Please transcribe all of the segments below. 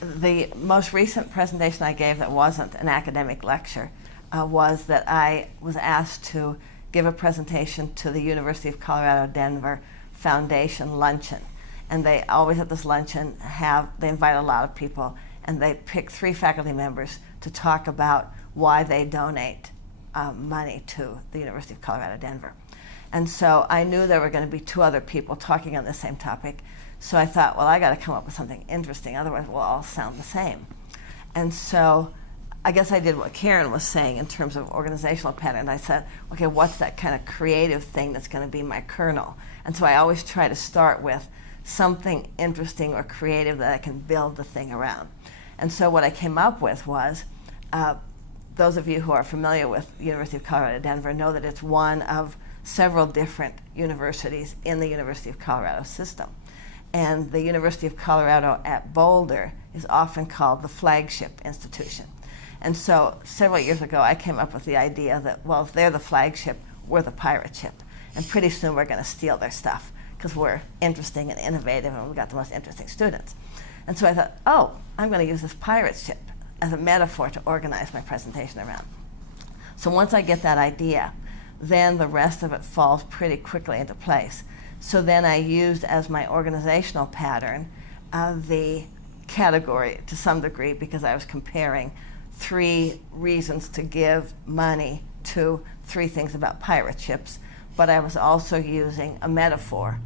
The most recent presentation I gave that wasn't an academic lecture was that I was asked to give a presentation to the University of Colorado Denver Foundation luncheon. And they always at this luncheon they invite a lot of people, and they pick 3 faculty members to talk about why they donate money to the University of Colorado Denver. And so I knew there were going to be 2 other people talking on the same topic. So I thought, well, I got to come up with something interesting, otherwise we'll all sound the same. And so I guess I did what Karen was saying in terms of organizational pattern. I said, okay, what's that kind of creative thing that's going to be my kernel? And so I always try to start with something interesting or creative that I can build the thing around. And so what I came up with was, those of you who are familiar with the University of Colorado Denver know that it's one of several different universities in the University of Colorado system. And the University of Colorado at Boulder is often called the flagship institution. And so several years ago, I came up with the idea that, well, if they're the flagship, we're the pirate ship. And pretty soon we're going to steal their stuff because we're interesting and innovative and we've got the most interesting students. And so I thought, oh, I'm going to use this pirate ship as a metaphor to organize my presentation around. So once I get that idea, then the rest of it falls pretty quickly into place. So then I used as my organizational pattern the category to some degree, because I was comparing 3 reasons to give money to 3 things about pirate ships, but I was also using a metaphor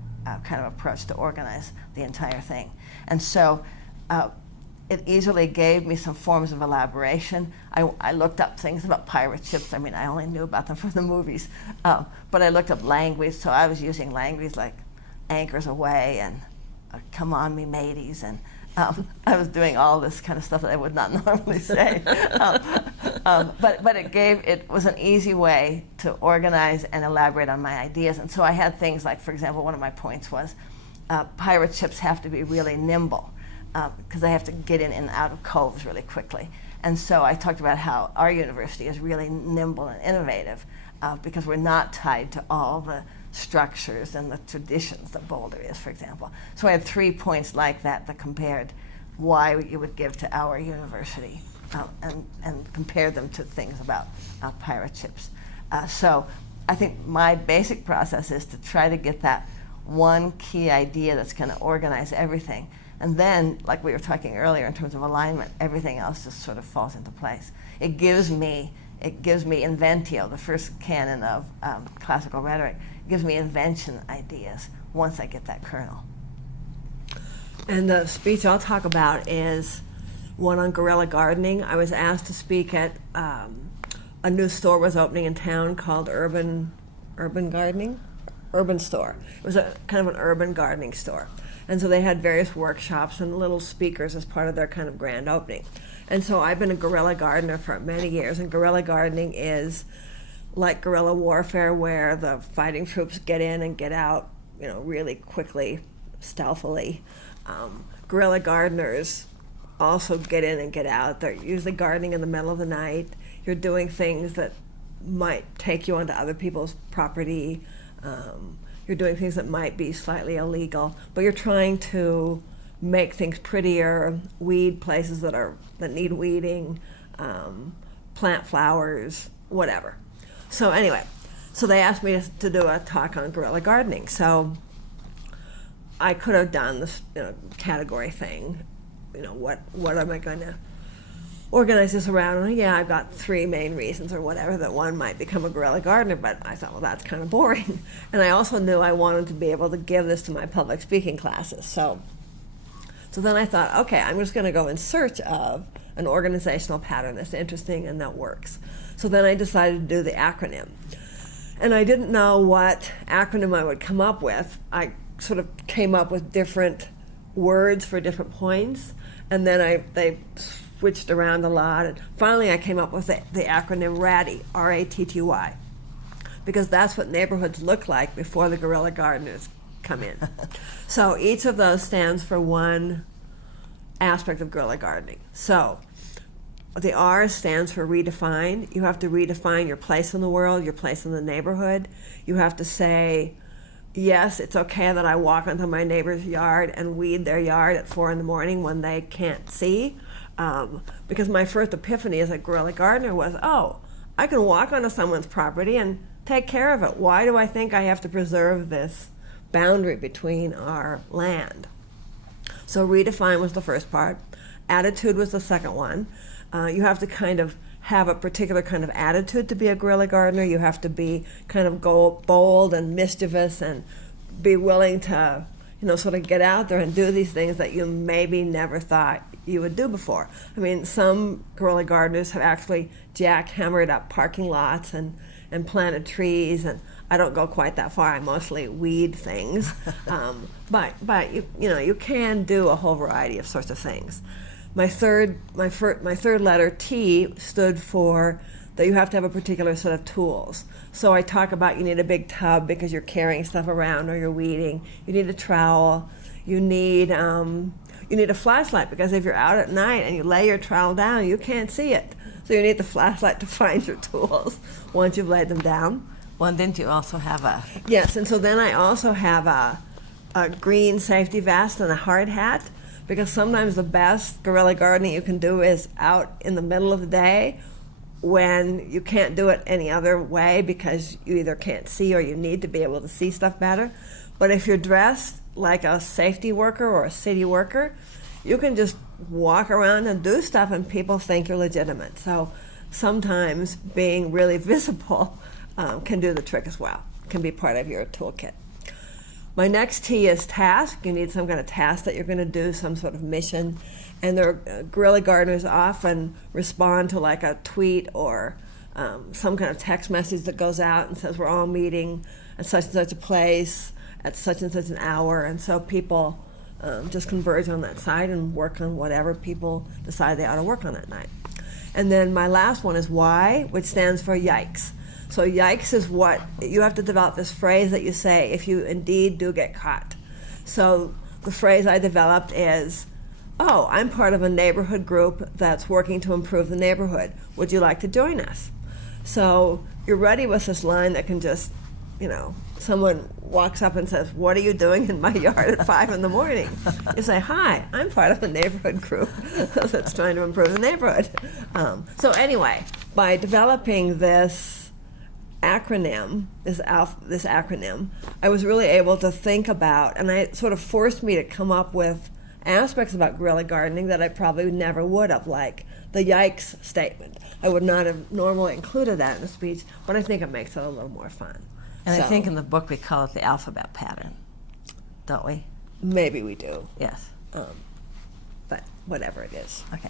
kind of approach to organize the entire thing. And so it easily gave me some forms of elaboration. I looked up things about pirate ships. I mean, I only knew about them from the movies, but I looked up language, so I was using language like anchors away and come on me mateys, and I was doing all this kind of stuff that I would not normally say. But it was an easy way to organize and elaborate on my ideas. And so I had things like, for example, one of my points was pirate ships have to be really nimble, because they have to get in and out of coves really quickly. And so I talked about how our university is really nimble and innovative because we're not tied to all the structures and the traditions that Boulder is, for example. So I had 3 points like that that compared why you would give to our university and compared them to things about pirate ships. So I think my basic process is to try to get that one key idea that's going to organize everything. And then, like we were talking earlier in terms of alignment, everything else just sort of falls into place. It gives me inventio, the first canon of classical rhetoric. It gives me invention ideas once I get that kernel. And the speech I'll talk about is one on guerrilla gardening. I was asked to speak at a new store was opening in town called Urban Store. It was a kind of an urban gardening store. And so they had various workshops and little speakers as part of their kind of grand opening. And so I've been a guerrilla gardener for many years, and guerrilla gardening is like guerrilla warfare, where the fighting troops get in and get out, really quickly, stealthily. Guerrilla gardeners also get in and get out. They're usually gardening in the middle of the night. You're doing things that might take you onto other people's property. You're doing things that might be slightly illegal, but you're trying to make things prettier, weed places that need weeding, plant flowers, whatever. So anyway, they asked me to do a talk on guerrilla gardening. So I could have done this category thing. What am I going to organize this around? And yeah, I've got 3 main reasons or whatever that one might become a guerrilla gardener, but I thought, well, that's kind of boring. And I also knew I wanted to be able to give this to my public speaking classes. So then I thought, okay, I'm just going to go in search of an organizational pattern that's interesting and that works. So then I decided to do the acronym. And I didn't know what acronym I would come up with. I sort of came up with different words for different points, and then they switched around a lot, and finally I came up with the acronym RATTY, R-A-T-T-Y, because that's what neighborhoods look like before the guerrilla gardeners come in. So each of those stands for one aspect of guerrilla gardening. So the R stands for redefine. You have to redefine your place in the world, your place in the neighborhood. You have to say yes, it's okay that I walk onto my neighbor's yard and weed their yard at 4 in the morning when they can't see. Because my first epiphany as a guerrilla gardener was, oh, I can walk onto someone's property and take care of it. Why do I think I have to preserve this boundary between our land? So redefine was the first part. Attitude was the second one. You have to kind of have a particular kind of attitude to be a guerrilla gardener. You have to be kind of bold and mischievous and be willing to, sort of get out there and do these things that you maybe never thought you would do before. I mean, some guerrilla gardeners have actually jackhammered up parking lots and planted trees, and I don't go quite that far. I mostly weed things, but you can do a whole variety of sorts of things. My third letter, T, stood for that you have to have a particular set of tools. So I talk about you need a big tub because you're carrying stuff around or you're weeding. You need a trowel. You need a flashlight because if you're out at night and you lay your trowel down, you can't see it. So you need the flashlight to find your tools once you've laid them down. Well, and didn't you also have a... Yes, and so then I also have a green safety vest and a hard hat, because sometimes the best guerrilla gardening you can do is out in the middle of the day when you can't do it any other way because you either can't see or you need to be able to see stuff better. But if you're dressed like a safety worker or a city worker, you can just walk around and do stuff and people think you're legitimate. So sometimes being really visible can do the trick as well, can be part of your toolkit. My next T is task. You need some kind of task that you're going to do, some sort of mission. And guerrilla gardeners often respond to like a tweet or some kind of text message that goes out and says we're all meeting at such and such a place at such and such an hour. And so people just converge on that site and work on whatever people decide they ought to work on that night. And then my last one is Y, which stands for yikes. So yikes is what you have to develop, this phrase that you say if you indeed do get caught. So the phrase I developed is, oh, I'm part of a neighborhood group that's working to improve the neighborhood. Would you like to join us? So you're ready with this line that can just, someone walks up and says, what are you doing in my yard at 5 in the morning? You say, hi, I'm part of a neighborhood group that's trying to improve the neighborhood. So anyway, by developing this acronym, this acronym, I was really able to think about, and it sort of forced me to come up with aspects about guerrilla gardening that I probably never would have, like the yikes statement. I would not have normally included that in a speech, but I think it makes it a little more fun. And I think in the book we call it the alphabet pattern, don't we? Maybe we do. Yes. But whatever it is. Okay.